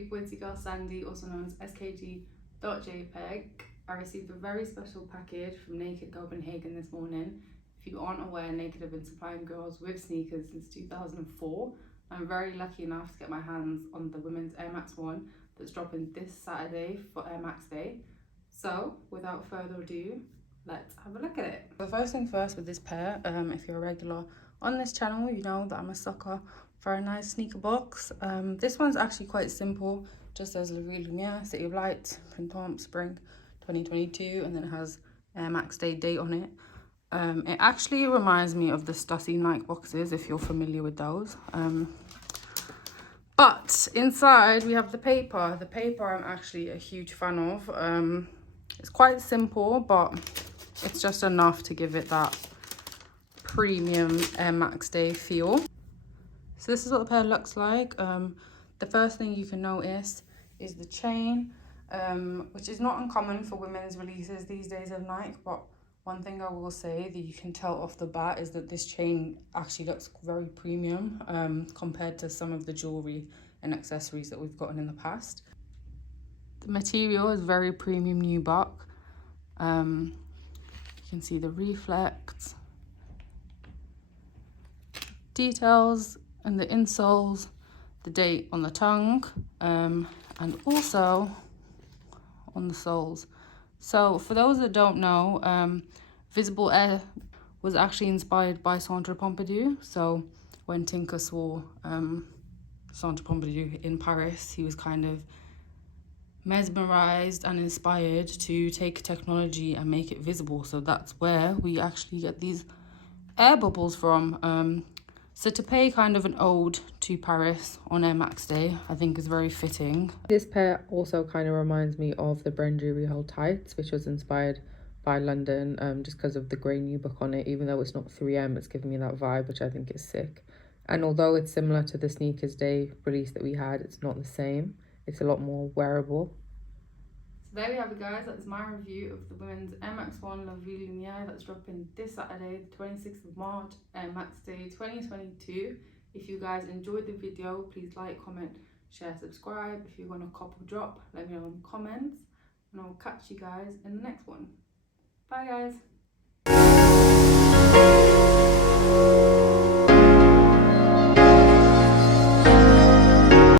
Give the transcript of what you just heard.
people, it's your girl Sandy, also known as skg.jpg. I received a very special package from Naked Copenhagen this morning. If you aren't aware, Naked have been supplying girls with sneakers since 2004. I'm very lucky enough to get my hands on the women's Air Max 1 that's dropping this Saturday for Air Max Day. So, without further ado, let's have a look at it. The first thing first with this pair, if you're a regular on this channel, you know that I'm a sucker for a nice sneaker box. This one's actually quite simple, just as Ville Lumière, City of Light, Printemps, Spring 2022, and then it has Air Max Day date on it. It actually reminds me of the Stussy Nike boxes, if you're familiar with those. But inside we have the paper. The paper I'm actually a huge fan of. It's quite simple, but it's just enough to give it that premium Air Max Day feel. So this is what the pair looks like. The first thing you can notice is the chain, which is not uncommon for women's releases these days of Nike, but one thing I will say that you can tell off the bat is that this chain actually looks very premium compared to some of the jewelry and accessories that we've gotten in the past. The material is very premium nubuck. You can see the reflex details and the insoles, the date on the tongue, and also on the soles. So for those that don't know, Visible Air was actually inspired by Centre Pompidou. So when Tinker saw Centre Pompidou in Paris, he was kind of mesmerized and inspired to take technology and make it visible. So that's where we actually get these air bubbles from. So to pay kind of an ode to Paris on Air Max Day, I think is very fitting. This pair also kind of reminds me of the Brendy Real tights, which was inspired by London, just because of the grey nubuck on it. Even though it's not 3M, it's giving me that vibe, which I think is sick. And although it's similar to the Sneakers Day release that we had, it's not the same. It's a lot more wearable. So there we have it, guys. That's my review of the women's Air Max 1 La Ville Lumière that's dropping this Saturday, the 26th of March, Air Max Day 2022. If you guys enjoyed the video, please like, comment, share, subscribe. If you want a couple drop, let me know in the comments. And I'll catch you guys in the next one. Bye, guys.